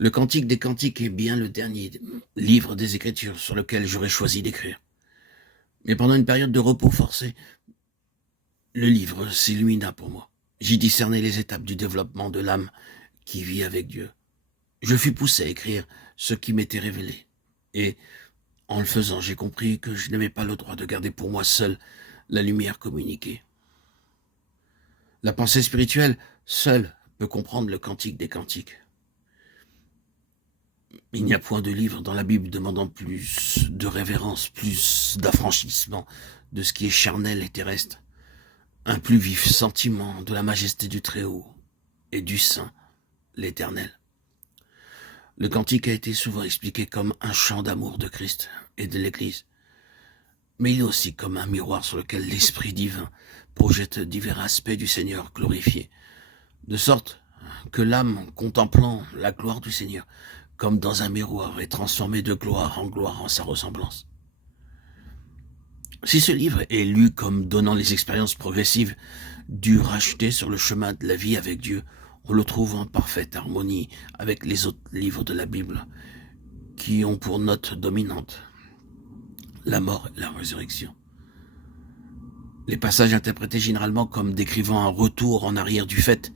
Le Cantique des Cantiques est bien le dernier livre des Écritures sur lequel j'aurais choisi d'écrire. Mais pendant une période de repos forcé, le livre s'illumina pour moi. J'y discernais les étapes du développement de l'âme qui vit avec Dieu. Je fus poussé à écrire ce qui m'était révélé. Et, en le faisant, j'ai compris que je n'avais pas le droit de garder pour moi seul la lumière communiquée. La pensée spirituelle, seule, peut comprendre le Cantique des Cantiques. Il n'y a point de livre dans la Bible demandant plus de révérence, plus d'affranchissement de ce qui est charnel et terrestre, un plus vif sentiment de la majesté du Très-Haut et du Saint, l'Éternel. Le cantique a été souvent expliqué comme un chant d'amour de Christ et de l'Église, mais il est aussi comme un miroir sur lequel l'Esprit divin projette divers aspects du Seigneur glorifié, de sorte que l'âme, contemplant la gloire du Seigneur, comme dans un miroir, est transformée de gloire en sa ressemblance. Si ce livre est lu comme donnant les expériences progressives du racheté sur le chemin de la vie avec Dieu, on le trouve en parfaite harmonie avec les autres livres de la Bible, qui ont pour note dominante la mort et la résurrection. Les passages interprétés généralement comme décrivant un retour en arrière du fait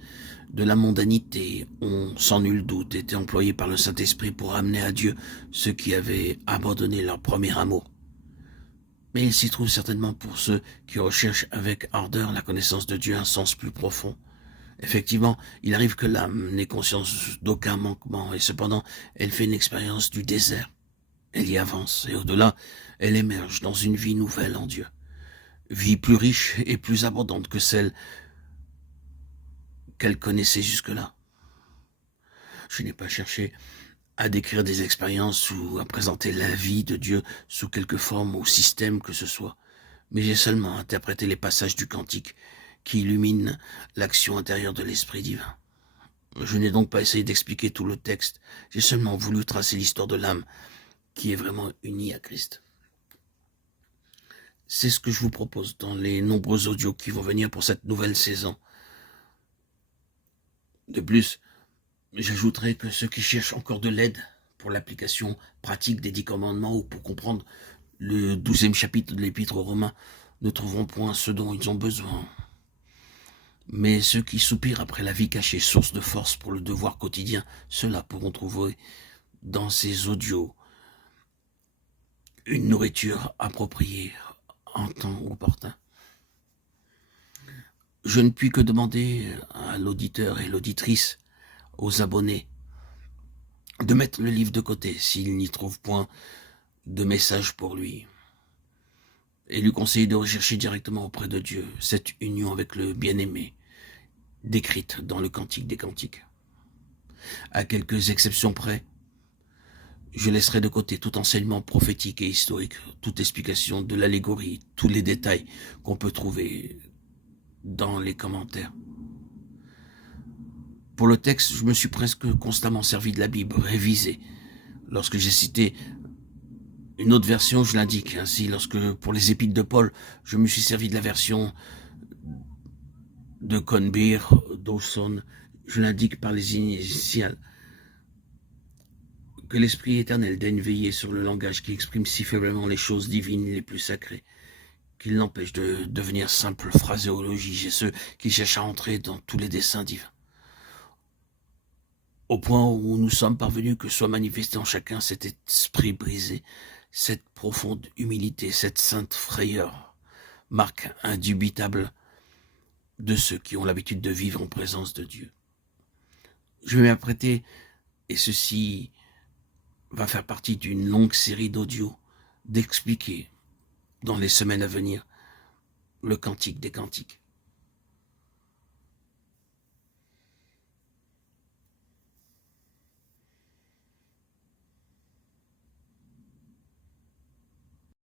de la mondanité ont sans nul doute été employés par le Saint-Esprit pour amener à Dieu ceux qui avaient abandonné leur premier amour. Mais il s'y trouve certainement pour ceux qui recherchent avec ardeur la connaissance de Dieu un sens plus profond. Effectivement, il arrive que l'âme n'ait conscience d'aucun manquement, et cependant, elle fait une expérience du désert. Elle y avance, et au-delà, elle émerge dans une vie nouvelle en Dieu. Vie plus riche et plus abondante que celle qu'elle connaissait jusque-là. Je n'ai pas cherché à décrire des expériences ou à présenter la vie de Dieu sous quelque forme ou système que ce soit, mais j'ai seulement interprété les passages du cantique qui illuminent l'action intérieure de l'Esprit divin. Je n'ai donc pas essayé d'expliquer tout le texte, j'ai seulement voulu tracer l'histoire de l'âme qui est vraiment unie à Christ. C'est ce que je vous propose dans les nombreux audios qui vont venir pour cette nouvelle saison. De plus, j'ajouterai que ceux qui cherchent encore de l'aide pour l'application pratique des 10 commandements ou pour comprendre le 12e chapitre de l'Épître aux Romains ne trouveront point ce dont ils ont besoin. Mais ceux qui soupirent après la vie cachée, source de force pour le devoir quotidien, ceux-là pourront trouver dans ces audios une nourriture appropriée en temps opportun. Je ne puis que demander à l'auditeur et l'auditrice, aux abonnés, de mettre le livre de côté s'il n'y trouve point de message pour lui, et lui conseiller de rechercher directement auprès de Dieu cette union avec le bien-aimé, décrite dans le Cantique des Cantiques. À quelques exceptions près, je laisserai de côté tout enseignement prophétique et historique, toute explication de l'allégorie, tous les détails qu'on peut trouver dans les commentaires. Pour le texte, je me suis presque constamment servi de la Bible, révisée. Lorsque j'ai cité une autre version, je l'indique. Ainsi, lorsque pour les épîtres de Paul, je me suis servi de la version de Conbeer, Dawson, je l'indique par les initiales. Que l'Esprit éternel daigne veiller sur le langage qui exprime si faiblement les choses divines les plus sacrées, qu'il l'empêche de devenir simple phraséologie chez ceux qui cherchent à entrer dans tous les desseins divins. Au point où nous sommes parvenus que soit manifesté en chacun cet esprit brisé, cette profonde humilité, cette sainte frayeur, marque indubitable de ceux qui ont l'habitude de vivre en présence de Dieu. Je vais m'apprêter, et ceci va faire partie d'une longue série d'audios, d'expliquer dans les semaines à venir le Cantique des Cantiques.